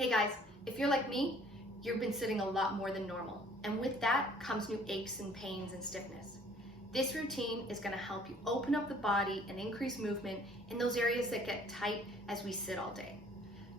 Hey guys, if you're like me, you've been sitting a lot more than normal, and with that comes new aches and pains and stiffness. This routine is going to help you open up the body and increase movement in those areas that get tight as we sit all day.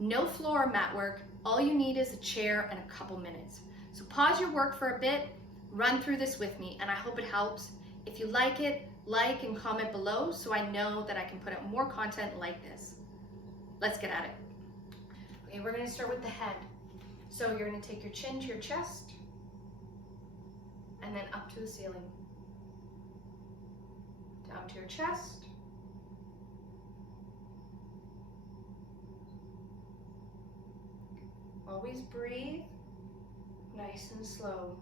No floor or mat work, all you need is a chair and a couple minutes. So pause your work for a bit, run through this with me, and I hope it helps. If you like it, like and comment below so I know that I can put out more content like this. Let's get at it. Okay, we're going to start with the head. So you're going to take your chin to your chest and then up to the ceiling. Down to your chest. Always breathe nice and slow.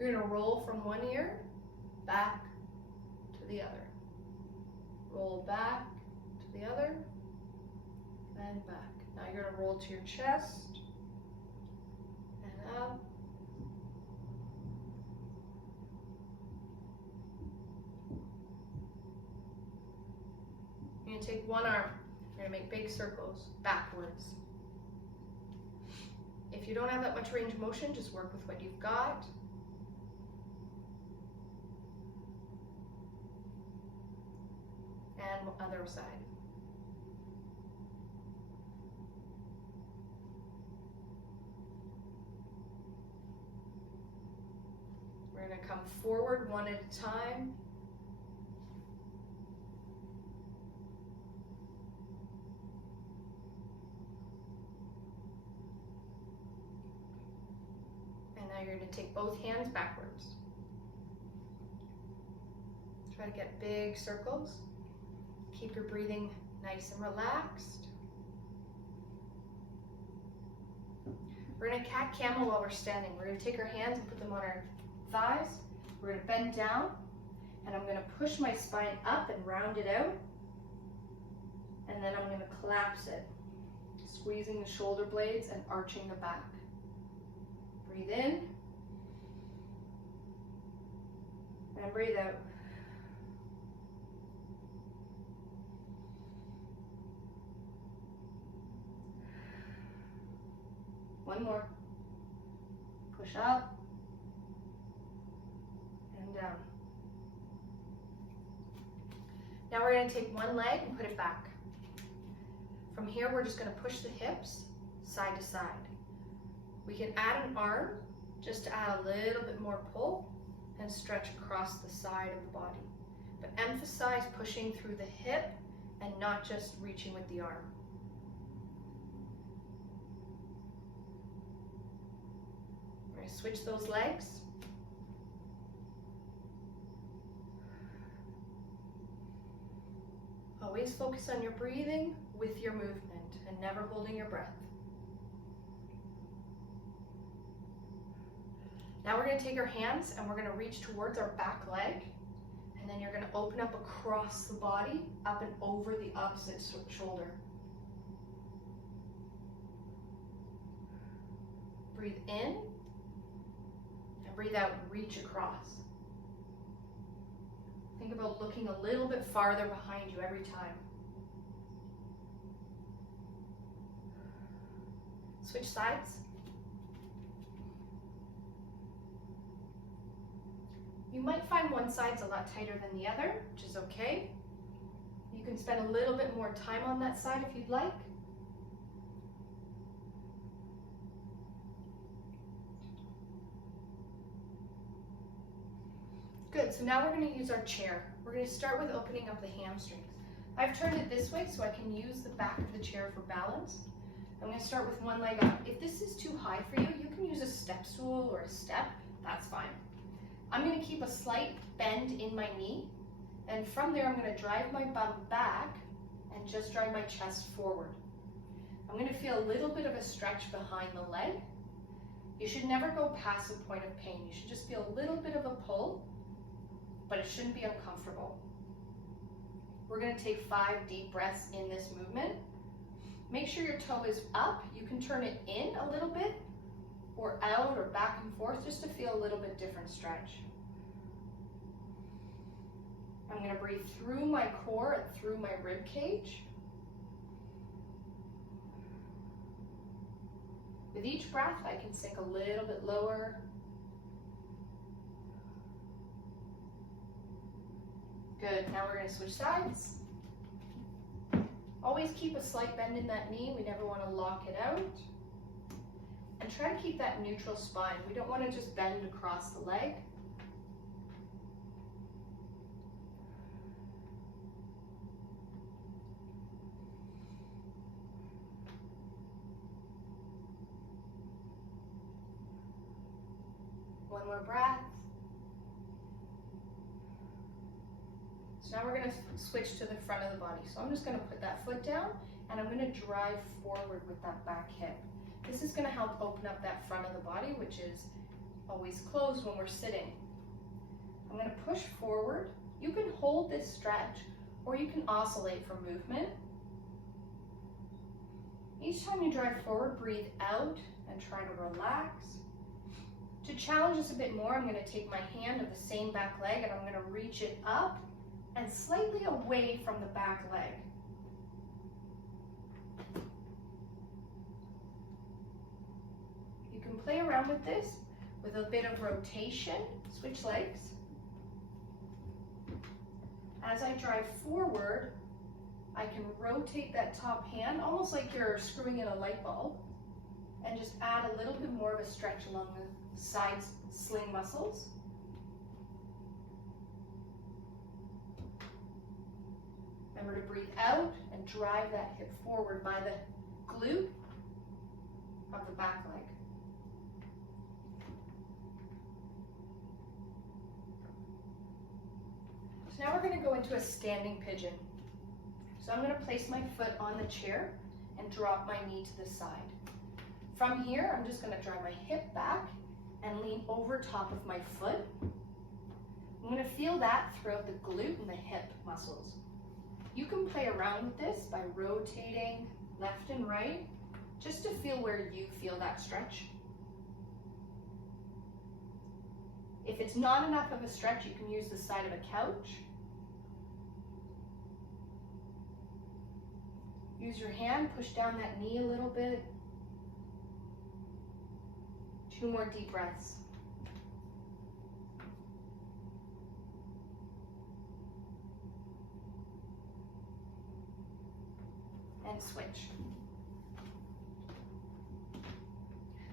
You're going to roll from one ear back to the other. Roll back to the other and back. Now you're going to roll to your chest and up. You're going to take one arm. You're going to make big circles backwards. If you don't have that much range of motion, just work with what you've got. And other side. We're going to come forward one at a time. And now you're going to take both hands backwards. Try to get big circles. Keep your breathing nice and relaxed. We're going to cat camel while we're standing. We're going to take our hands and put them on our thighs. We're going to bend down, and I'm going to push my spine up and round it out, and then I'm going to collapse it, squeezing the shoulder blades and arching the back. Breathe in, and breathe out. One more. Push up and down. Now we're going to take one leg and put it back. From here, we're just going to push the hips side to side. We can add an arm just to add a little bit more pull and stretch across the side of the body. But emphasize pushing through the hip and not just reaching with the arm. We're going to switch those legs. Always focus on your breathing with your movement and never holding your breath. Now we're going to take our hands and we're going to reach towards our back leg, and then you're going to open up across the body, up and over the opposite shoulder. Breathe in and breathe out and reach across. Think about looking a little bit farther behind you every time. Switch sides. You might find one side's a lot tighter than the other, which is okay. You can spend a little bit more time on that side if you'd like. Good, so now we're going to use our chair. We're going to start with opening up the hamstrings. I've turned it this way so I can use the back of the chair for balance. I'm going to start with one leg up. If this is too high for you, you can use a step stool or a step, that's fine. I'm going to keep a slight bend in my knee, and from there I'm going to drive my bum back and just drive my chest forward. I'm going to feel a little bit of a stretch behind the leg. You should never go past the point of pain. You should just feel a little bit of a pull, but it shouldn't be uncomfortable. We're going to take 5 deep breaths in this movement. Make sure your toe is up. You can turn it in a little bit or out or back and forth just to feel a little bit different stretch. I'm going to breathe through my core and through my rib cage. With each breath, I can sink a little bit lower. Good, now we're gonna switch sides. Always keep a slight bend in that knee. We never wanna lock it out. And try to keep that neutral spine. We don't wanna just bend across the leg. One more breath. So now we're going to switch to the front of the body. So I'm just going to put that foot down and I'm going to drive forward with that back hip. This is going to help open up that front of the body, which is always closed when we're sitting. I'm going to push forward. You can hold this stretch or you can oscillate for movement. Each time you drive forward, breathe out and try to relax. To challenge this a bit more, I'm going to take my hand of the same back leg and I'm going to reach it up and slightly away from the back leg. You can play around with this with a bit of rotation. Switch legs. As I drive forward, I can rotate that top hand almost like you're screwing in a light bulb and just add a little bit more of a stretch along the side sling muscles. Remember to breathe out and drive that hip forward by the glute of the back leg. So now we're going to go into a standing pigeon. So I'm going to place my foot on the chair and drop my knee to the side. From here, I'm just going to drive my hip back and lean over top of my foot. I'm going to feel that throughout the glute and the hip muscles. You can play around with this by rotating left and right, just to feel where you feel that stretch. If it's not enough of a stretch, you can use the side of a couch. Use your hand, push down that knee a little bit. 2 more deep breaths. And switch.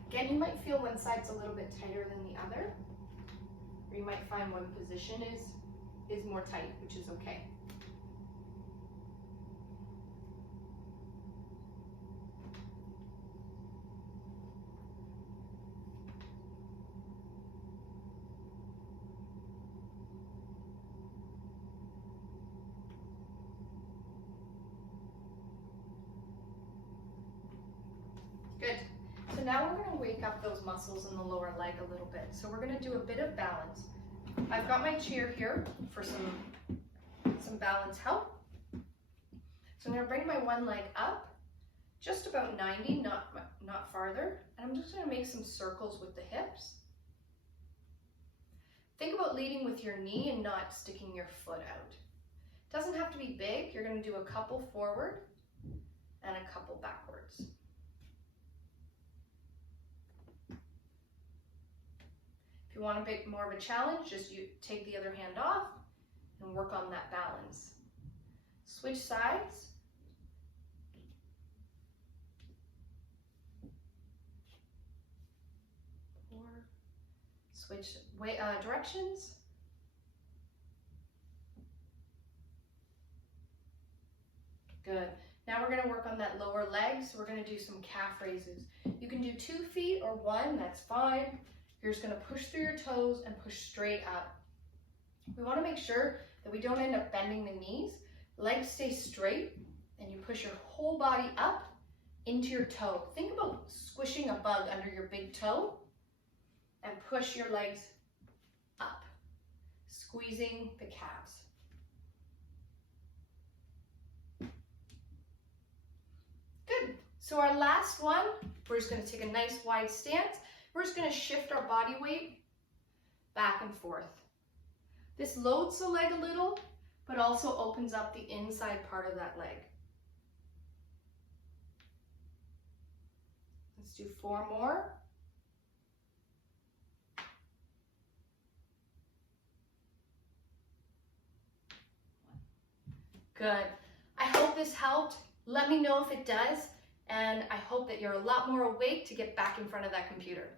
Again, you might feel one side's a little bit tighter than the other, or you might find one position is more tight, which is okay. Good. So now we're going to wake up those muscles in the lower leg a little bit. So we're going to do a bit of balance. I've got my chair here for some balance help. So I'm going to bring my one leg up, just about 90, not farther. And I'm just going to make some circles with the hips. Think about leading with your knee and not sticking your foot out. It doesn't have to be big. You're going to do a couple forward and a couple backwards. If you want a bit more of a challenge, just you take the other hand off and work on that balance. Switch sides. Or switch directions. Good. Now we're going to work on that lower leg, so we're going to do some calf raises. You can do 2 feet or 1, that's fine. You're just going to push through your toes and push straight up. We want to make sure that we don't end up bending the knees. Legs stay straight and you push your whole body up into your toe. Think about squishing a bug under your big toe and push your legs up, squeezing the calves. Good. So our last one, we're just going to take a nice wide stance. We're just going to shift our body weight back and forth. This loads the leg a little, but also opens up the inside part of that leg. Let's do 4 more. Good. I hope this helped. Let me know if it does, and I hope that you're a lot more awake to get back in front of that computer.